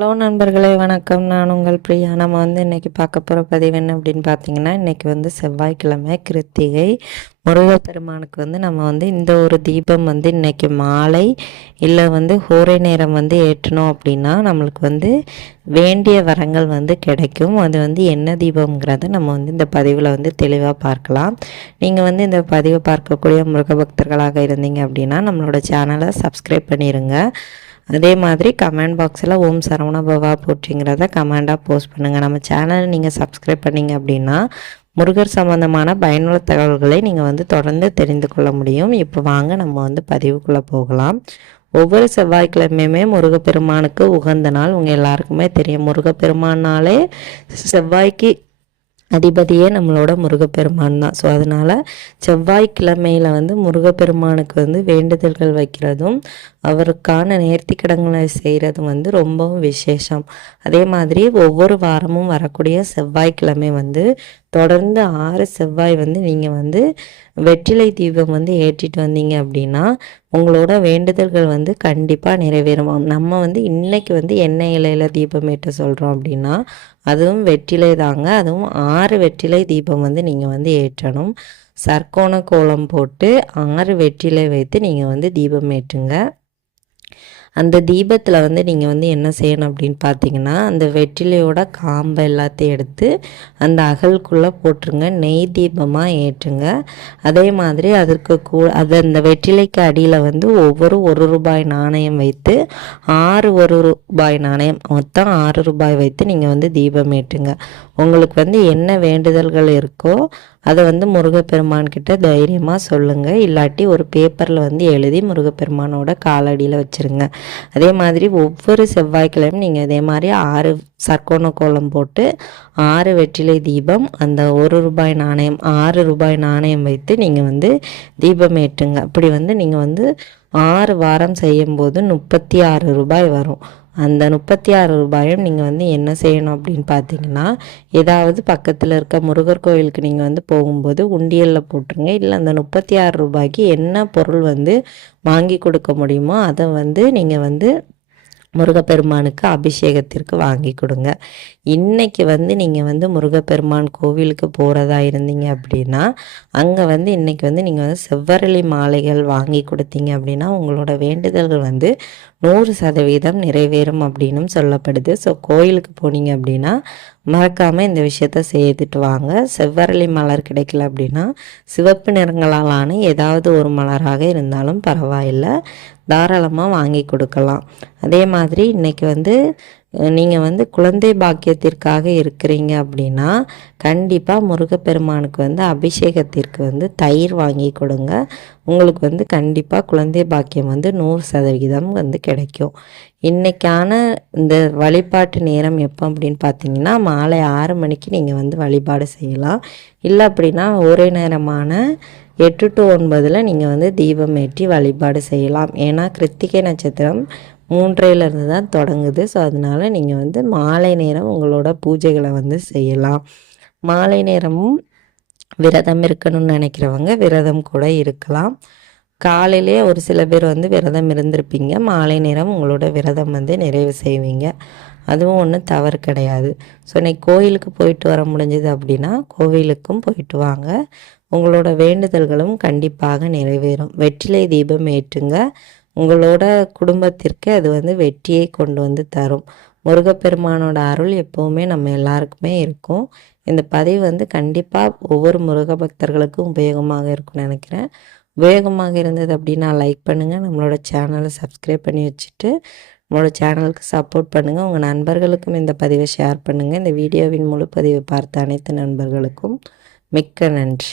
Hello நண்பர்களே, வணக்கம். நான் உங்கள் பிரியா. நம்ம இன்றைக்கி பார்க்க போகிற பதிவு என்ன அப்படின்னு பார்த்தீங்கன்னா, இன்றைக்கி செவ்வாய்க்கிழமை கிருத்திகை. முருகப்பெருமானுக்கு நம்ம இந்த ஒரு தீபம் இன்றைக்கி மாலை இல்லை ஹோரை நேரம் ஏற்றணும் அப்படின்னா நம்மளுக்கு வேண்டிய வரங்கள் கிடைக்கும். அது என்ன தீபம்ங்கிறத நம்ம இந்த பதிவில் தெளிவாக பார்க்கலாம். நீங்கள் இந்த பதிவை பார்க்கக்கூடிய முருக பக்தர்களாக இருந்தீங்க அப்படின்னா நம்மளோட சேனலை சப்ஸ்கிரைப் பண்ணிடுங்க. அதே மாதிரி கமெண்ட் பாக்ஸில் ஓம் சரவண பவா போற்றிங்கிறத கமெண்டாக போஸ்ட் பண்ணுங்கள். நம்ம சேனலை நீங்கள் சப்ஸ்கிரைப் பண்ணிங்க அப்படின்னா முருகர் சம்பந்தமான பயனுள்ள தகவல்களை நீங்கள் தொடர்ந்து தெரிந்து கொள்ள முடியும். இப்போ வாங்க நம்ம பதிவுக்குள்ளே போகலாம். ஒவ்வொரு செவ்வாய்க்கிழமையுமே முருகப்பெருமானுக்கு உகந்த நாள். உங்கள் எல்லாருக்குமே தெரியும், முருகப்பெருமானாலே செவ்வாய்க்கு அதிபதியே நம்மளோட முருகப்பெருமான் தான். ஸோ அதனால் செவ்வாய்க்கிழமையில் முருகப்பெருமானுக்கு வேண்டுதல்கள் வைக்கிறதும் அவருக்கான நேர்த்திக்கடன்களை செய்கிறதும் ரொம்பவும் விசேஷம். அதே மாதிரி ஒவ்வொரு வாரமும் வரக்கூடிய செவ்வாய்க்கிழமை தொடர்ந்து 6 செவ்வாய் நீங்கள் வெற்றிலை தீபம் ஏற்றிட்டு வந்தீங்க அப்படின்னா உங்களோட வேண்டுதல்கள் கண்டிப்பாக நிறைவேறும். நம்ம இன்னைக்கு எண்ணெய் இலையில் தீபம் ஏற்ற சொல்கிறோம் அப்படின்னா அதுவும் வெற்றிலை தாங்க. அதுவும் 6 வெற்றிலை தீபம் நீங்கள் ஏற்றணும். சர்க்கோண கோலம் போட்டு 6 வெற்றிலை வைத்து நீங்கள் தீபம் ஏற்றுங்க. அந்த தீபத்தில் நீங்கள் என்ன செய்யணும் அப்படின்னு பார்த்தீங்கன்னா, அந்த வெற்றிலையோட காம்பை எல்லாத்தையும் எடுத்து அந்த அகலுக்குள்ளே போட்டுருங்க. நெய் தீபமாக ஏற்றுங்க. அதே மாதிரி அதற்கு அந்த வெற்றிலைக்கு அடியில் ஒவ்வொரு 1 ரூபாய் நாணயம் வைத்து 6 1 ரூபாய் நாணயம் மொத்தம் 6 ரூபாய் வைத்து நீங்கள் தீபம் ஏற்றுங்க. உங்களுக்கு என்ன வேண்டுதல்கள் இருக்கோ அதை முருகப்பெருமான்கிட்ட தைரியமாக சொல்லுங்கள். இல்லாட்டி ஒரு பேப்பரில் எழுதி முருகப்பெருமானோட காலடியில் வச்சுருங்க. அதே மாதிரி ஒவ்வொரு செவ்வாய்க்கிழமையும் நீங்கள் இதே மாதிரி 6 சர்க்கோண கோலம் போட்டு 6 வெற்றிலை தீபம் அந்த 1 ரூபாய் நாணயம் 6 ரூபாய் நாணயம் வைத்து நீங்கள் தீபம் ஏற்றுங்க. அப்படி நீங்கள் 6 வாரம் செய்யும்போது 36 ரூபாய் வரும். அந்த 36 ரூபாயும் நீங்கள் என்ன செய்யணும் அப்படின்னு பார்த்தீங்கன்னா, ஏதாவது பக்கத்தில் இருக்க முருகர் கோயிலுக்கு நீங்கள் போகும்போது உண்டியலில் போட்டுருங்க. இல்லை அந்த 36 ரூபாய்க்கு என்ன பொருள் வாங்கி கொடுக்க முடியுமோ அதை நீங்கள் முருகப்பெருமானுக்கு அபிஷேகத்திற்கு வாங்கி கொடுங்க. இன்றைக்கி நீங்கள் முருகப்பெருமான் கோவிலுக்கு போகிறதா இருந்தீங்க அப்படின்னா அங்கே இன்றைக்கி நீங்கள் செவ்வரளி மாலைகள் வாங்கி கொடுத்தீங்க அப்படின்னா உங்களோட வேண்டுதல்கள் 100% நிறைவேறும் அப்படின்னும் சொல்லப்படுது. ஸோ கோயிலுக்கு போனீங்க அப்படின்னா மறக்காமல் இந்த விஷயத்த செய்துட்டு வாங்க. செவ்வரளி மலர் கிடைக்கல அப்படின்னா சிவப்பு நிறங்களாலான ஏதாவது ஒரு மலராக இருந்தாலும் பரவாயில்லை, தாராளமாக வாங்கி கொடுக்கலாம். அதே மாதிரி இன்றைக்கி நீங்கள் குழந்தை பாக்கியத்திற்காக இருக்கிறீங்க அப்படின்னா கண்டிப்பாக முருகப்பெருமானுக்கு அபிஷேகத்திற்கு தயிர் வாங்கி கொடுங்க. உங்களுக்கு கண்டிப்பாக குழந்தை பாக்கியம் 100% கிடைக்கும். இன்றைக்கான இந்த வழிபாட்டு நேரம் எப்போ அப்படின்னு பார்த்தீங்கன்னா மாலை 6 மணிக்கு நீங்கள் வழிபாடு செய்யலாம். இல்லை அப்படின்னா ஒரே நேரமான 8 to 9 நீங்கள் தீபம் ஏற்றி வழிபாடு செய்யலாம். ஏன்னா கிருத்திகை நட்சத்திரம் 3:30 தான் தொடங்குது. ஸோ அதனால் நீங்கள் மாலை நேரம் உங்களோட பூஜைகளை செய்யலாம். மாலை நேரமும் விரதம் இருக்கணும்னு நினைக்கிறவங்க விரதம் கூட இருக்கலாம். காலையிலே ஒரு சில பேர் விரதம் இருந்திருப்பீங்க, மாலை நேரம் உங்களோட விரதம் நிறைவு செய்வீங்க. அதுவும் ஒன்றும் தவறு கிடையாது. ஸோ இன்னைக்கு கோயிலுக்கு போயிட்டு வர முடிஞ்சது அப்படின்னா கோவிலுக்கும் போயிட்டு வாங்க. உங்களோட வேண்டுதல்களும் கண்டிப்பாக நிறைவேறும். வெற்றிலை தீபம் ஏற்றுங்க. உங்களோட குடும்பத்திற்கு அது வெற்றியை கொண்டு தரும். முருகப்பெருமானோட அருள் எப்போவுமே நம்ம எல்லாருக்குமே இருக்கும். இந்த பதிவு கண்டிப்பாக ஒவ்வொரு முருக பக்தர்களுக்கும் உபயோகமாக இருக்கும்னு நினைக்கிறேன். உபயோகமாக இருந்தது அப்படின்னா லைக் பண்ணுங்கள். நம்மளோட சேனலை சப்ஸ்கிரைப் பண்ணி வச்சுட்டு நம்மளோட சேனலுக்கு சப்போர்ட் பண்ணுங்கள். உங்கள் நண்பர்களுக்கும் இந்த பதிவை ஷேர் பண்ணுங்கள். இந்த வீடியோவின் முழு பதிவை பார்த்த அனைத்து நண்பர்களுக்கும் மிக்க நன்றி.